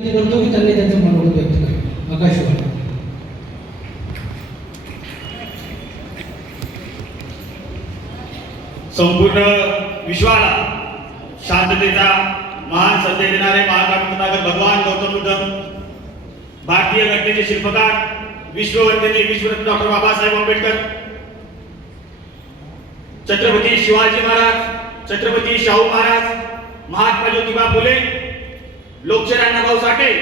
करतो की त्यांनी त्यांचं मनोगत व्यक्त केलं. आकाशवाणी. संपूर्ण विश्वाला शांततेचा महान संदेश देणारे महाकाव्य भगवान गौतम बुद्ध भारतीय घटनेचे शिल्पकार विश्ववंदनीय विश्वरत्न डॉक्टर बाबासाहेब आंबेडकर छत्रपती शिवाजी महाराज छत्रपती शाहू महाराज महात्मा ज्योतिबा फुले लोकशाही अण्णाभाऊ साठे.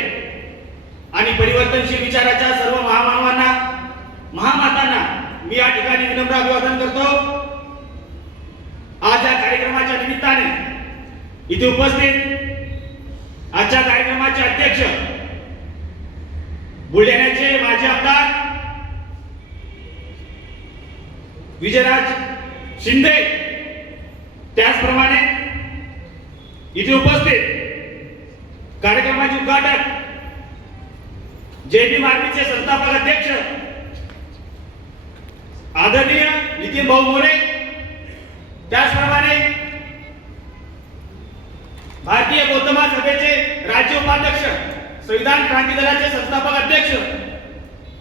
आणि परिवर्तनशील विचाराच्या सर्व महामानवांना महामातांना मी या ठिकाणी विनम्र अभिवादन करतो. आज या कार्यक्रमाच्या निमित्ताने इथे उपस्थित आजच्या कार्यक्रमाचे अध्यक्ष बुलढाण्याचे माजी आमदार विजयराज शिंदे. त्याचप्रमाणे इथे उपस्थित कार्यक्रमाचे उद्घाटक जे बी संस्थापक अध्यक्ष. आदरणीय नितीन भाऊ मोरे. त्याचप्रमाणे भारतीय बौद्ध महासभेचे राज्य उपाध्यक्ष संविधान क्रांती दलाचे संस्थापक अध्यक्ष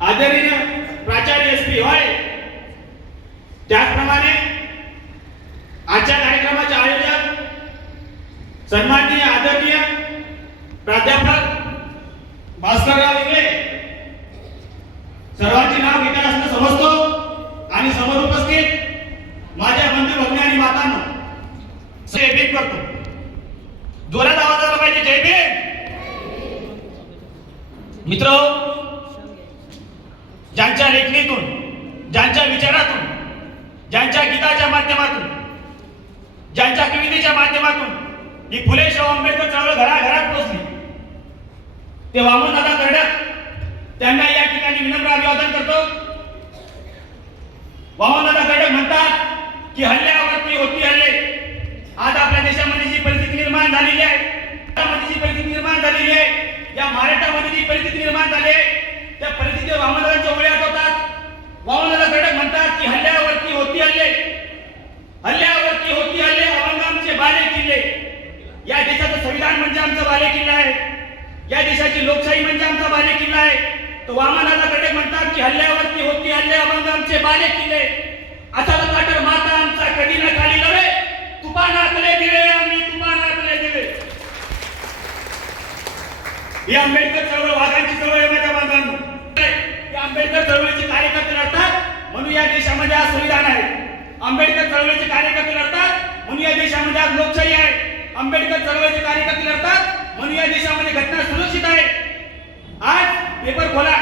आदरणीय प्राचार्य एस पी होय. त्याचप्रमाणे आजच्या कार्यक्रमाचे आयोजक सन्माननीय प्राध्यापक भास्करराव इंगळे. सर्वांची नाव घेता असं समजतो आणि समोर उपस्थित माझ्या बंधू भगिनी आणि मातांना जय भीम करतो. जोरात आवाज आला पाहिजे. जय भीम. मित्र ज्यांच्या लेखणीतून ज्यांच्या विचारातून ज्यांच्या गीताच्या माध्यमातून ज्यांच्या कवितेच्या माध्यमातून ही फुले शाहू आंबेडकर चळवळ घराघरात पोहोचली. ते वामनदादा करड्यात त्यांना या ठिकाणी विनम्र अभिवादन करतो. वामनदादा करडक म्हणतात की हल्ल्यावरती होती हल्ले. आज आपल्या देशामध्ये जी परिस्थिती निर्माण झालेली आहे भारतामध्ये जी परिस्थिती निर्माण झालेली आहे या महाराष्ट्रामध्ये जी परिस्थिती निर्माण झाली आहे त्या परिस्थितीवर वामनदादांच्या ओळी आठवतात. वामनदादा करडक म्हणतात की हल्ल्यावरती होती हल्ले हल्ल्यावरती होती हल्ले अभंग आमचे बाले किल्ले या देशाचं संविधान म्हणजे आमचं बाले किल्ला आहे या देशाची लोकशाही म्हणजे आमचा बाले किल्ला आहे. तो वामनाला कडे म्हणतात की हल्ल्यावरती होती हल्ले अभंग आमचे बाले किल्ले. असा काटर माता आमचा कधी खाली नव्हे. तुपा नाचले दिले आम्ही तुपा नाचले दिले ही आंबेडकर चळवळ वाघांची चळवळ आहे माझ्या बांधवांनो. आंबेडकर चळवळीचे कार्यकर्ते लढतात म्हणून या देशामध्ये आज संविधान आहे. आंबेडकर चळवळीचे कार्यकर्ते लढतात म्हणून या देशामध्ये आज लोकशाही आहे. आंबेडकर चळवळीचे कार्यकर्ते लढतात म्हणून या देशामध्ये घटना सुरक्षित आहे. आज पेपर खोला.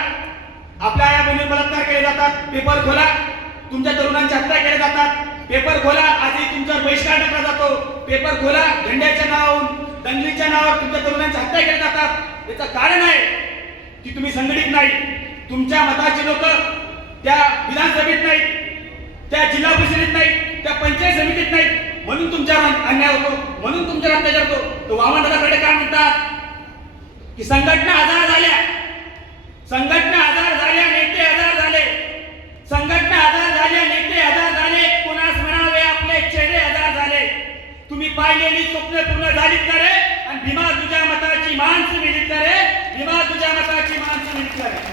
आपल्या या मुली बलात्कार केले जातात. पेपर खोला. तुमच्या तरुणांची हत्या केल्या जातात. पेपर खोला. आजही तुमच्यावर बहिष्कार टाकला जातो. पेपर खोला. झेंड्याच्या नावावरून दंगलीच्या नावावर तुमच्या तरुणांची हत्या केल्या जातात. याचं कारण आहे की तुम्ही संघटित नाही. तुमच्या मताचे लोक त्या विधानसभेत नाही त्या जिल्हा परिषदेत नाही म्हणून तुमच्यावर अन्याय होतो म्हणून तुमच्यावर अत्याचार होतो. तो वामनदादाकडे काय म्हणतात? की संघटना आजार झाल्या. संघटना आजार झाल्या नेते आजार झाले. संघटना आजार झाल्या नेते आजार झाले. कुणास म्हणावे आपले चेहरे आजार झाले. तुम्ही पाहिलेली स्वप्न पूर्ण झालीत करे आणि भीमा तुझ्या मताची माणसं मिळित करे भीमा तुझ्या मताची माणसं मिळित करे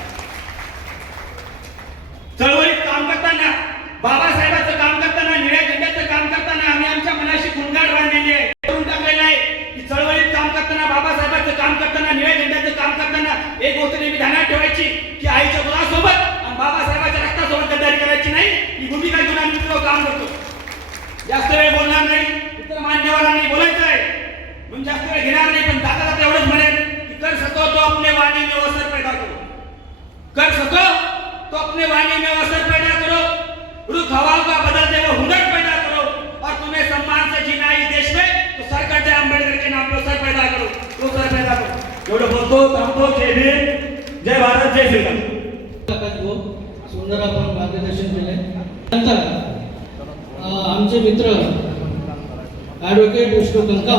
चळवळीत काम करताना बाबासाहेब काम करताना निळ्या झेंड्याचं काम करताना आम्ही आमच्या मनाशी गुणगाड बांधलेली आहे करून टाकलेलं आहे की चळवळीत काम करताना बाबासाहेबांचं काम करताना निळ्या झेंड्याचं काम करताना एक गोष्ट नेहमी ध्यानात ठेवायची की आईच्या गुणासोबत आणि बाबासाहेबाच्या रक्तासोबत गद्दारी करायची नाही ही भूमिका घेऊन आम्ही तिथं काम करतो. जास्त वेळ बोलणार नाही इतर मान्यवरांनी बोलायचं आहे. म्हणून जास्त वेळ घेणार नाही पण दादाला तेवढंच म्हणेल की कर सको तो अपने वाणी में अवसर पैदा करो. कर सको तो अपने वाणी में अवसर पैदा करो. रुख हवाओं का बदल दे वो हुनर पैदा करो और तुम्हें सम्मान से जीना इस देश में तो सरकार जय अम्बेडकर के नाम पे अवसर पैदा करो तो अवसर पैदा करो थांबतो जय भीम जय भारत जय श्रीराम हो, सुंदर आपण मार्गदर्शन केले नंतर आमचे मित्र ॲडव्होकेट विष्णू कंका